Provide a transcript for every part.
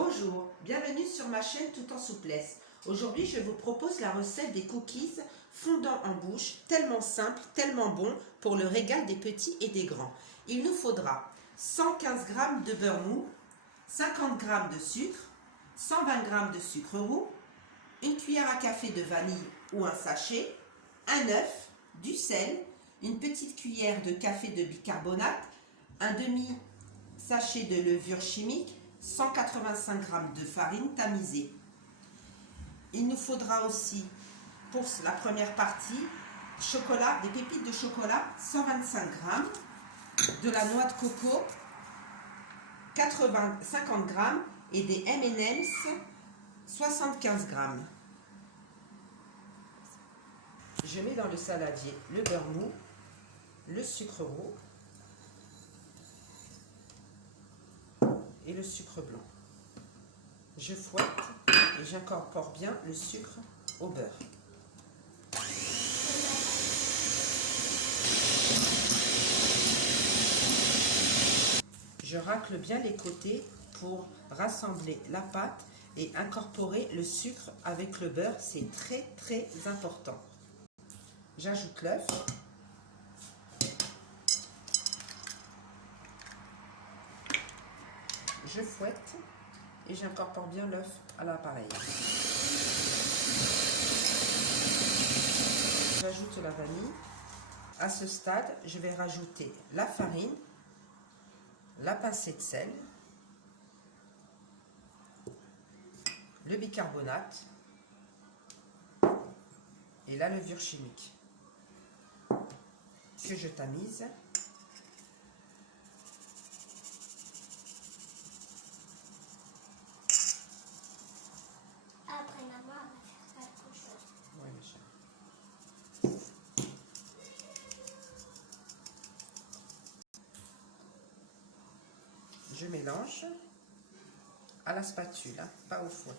Bonjour, bienvenue sur ma chaîne Tout en souplesse. Aujourd'hui, je vous propose la recette des cookies fondants en bouche, tellement simple, tellement bon pour le régal des petits et des grands. Il nous faudra 115 g de beurre mou, 50 g de sucre, 120 g de sucre roux, une cuillère à café de vanille ou un sachet, un œuf, du sel, une petite cuillère de café de bicarbonate, un demi-sachet de levure chimique, 185 g de farine tamisée. Il nous faudra aussi, pour la première partie, chocolat, des pépites de chocolat, 125 g, de la noix de coco, 50 g et des M&M's, 75 g. Je mets dans le saladier le beurre mou, le sucre roux et le sucre blanc. Je fouette et j'incorpore bien le sucre au beurre. Je racle bien les côtés pour rassembler la pâte et incorporer le sucre avec le beurre, c'est très important. J'ajoute l'œuf. Je fouette et j'incorpore bien l'œuf à l'appareil. J'ajoute la vanille. À ce stade, je vais rajouter la farine, la pincée de sel, le bicarbonate et la levure chimique que je tamise. Après maman, on va faire quelque chose. Oui, mes chers. Je mélange à la spatule, hein, pas au fouet.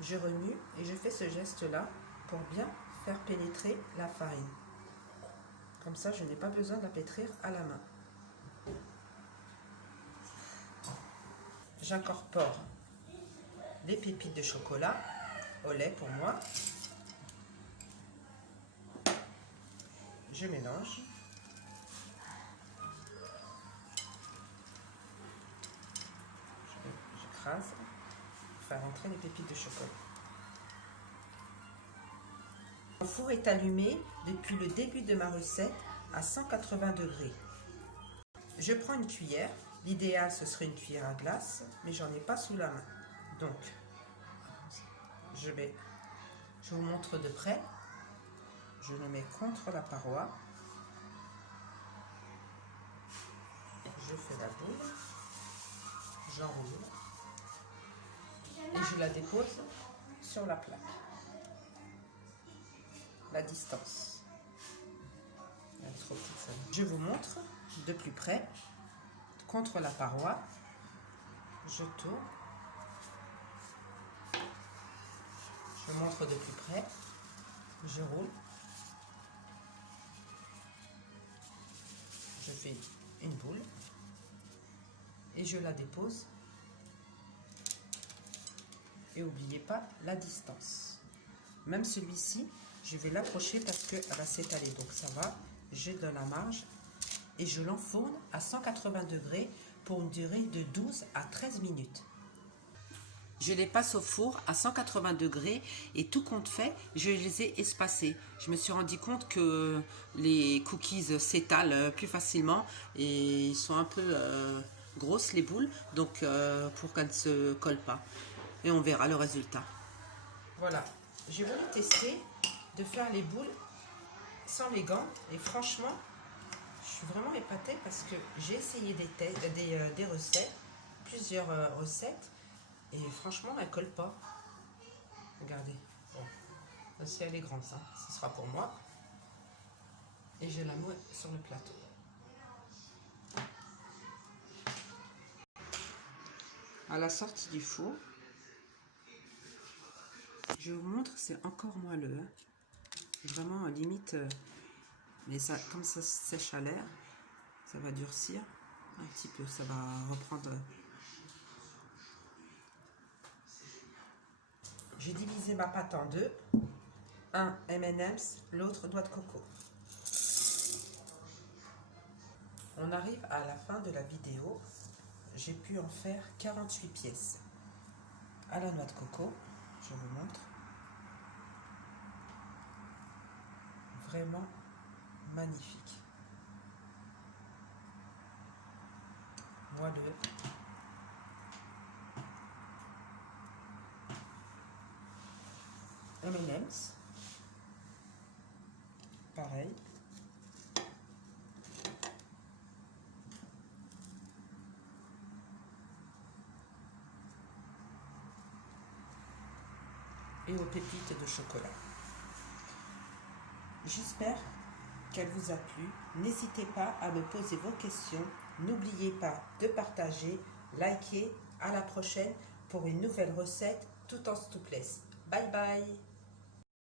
Je remue et je fais ce geste-là pour bien faire pénétrer la farine. Comme ça, je n'ai pas besoin de la pétrir à la main. J'incorpore les pépites de chocolat au lait pour moi. Je mélange. J'écrase pour faire entrer les pépites de chocolat. Le four est allumé depuis le début de ma recette à 180 degrés. Je prends une cuillère. L'idéal, ce serait une cuillère à glace, mais j'en ai pas sous la main. Donc, je vous montre de près. Je le mets contre la paroi. Je fais la boule. J'enroule. Et je la dépose sur la plaque. La distance. Elle est trop petite, celle-là. Je vous montre de plus près. Contre la paroi. Je tourne. Je montre de plus près. Je roule. Je fais une boule. Et je la dépose. Et n'oubliez pas la distance. Même celui-ci, je vais l'approcher parce qu'elle va s'étaler. Donc ça va, j'ai de la marge. Et je l'enfourne à 180 degrés pour une durée de 12 à 13 minutes. Je les passe au four à 180 degrés et tout compte fait, je les ai espacés. Je me suis rendu compte que les cookies s'étalent plus facilement et ils sont un peu grosses les boules, donc pour qu'elles ne se collent pas. Et on verra le résultat. Voilà, j'ai voulu tester de faire les boules sans les gants et franchement, je suis vraiment épatée parce que j'ai essayé des recettes, plusieurs recettes, et franchement, elle ne colle pas. Regardez. Bon, si elle est grande, ça, ce sera pour moi. Et je la mets sur le plateau. À la sortie du four, je vous montre, c'est encore moelleux. Hein. Vraiment, limite, mais ça, comme ça sèche à l'air, ça va durcir un petit peu. Ça va reprendre J'ai divisé ma pâte en deux. Un M&M's, l'autre noix de coco. On arrive à la fin de la vidéo. J'ai pu en faire 48 pièces. À la noix de coco, je vous montre. Vraiment magnifique. Voilà. M&M's. Pareil. Et aux pépites de chocolat. J'espère qu'elle vous a plu. N'hésitez pas à me poser vos questions. N'oubliez pas de partager, liker. À la prochaine pour une nouvelle recette tout en souplesse. Bye bye!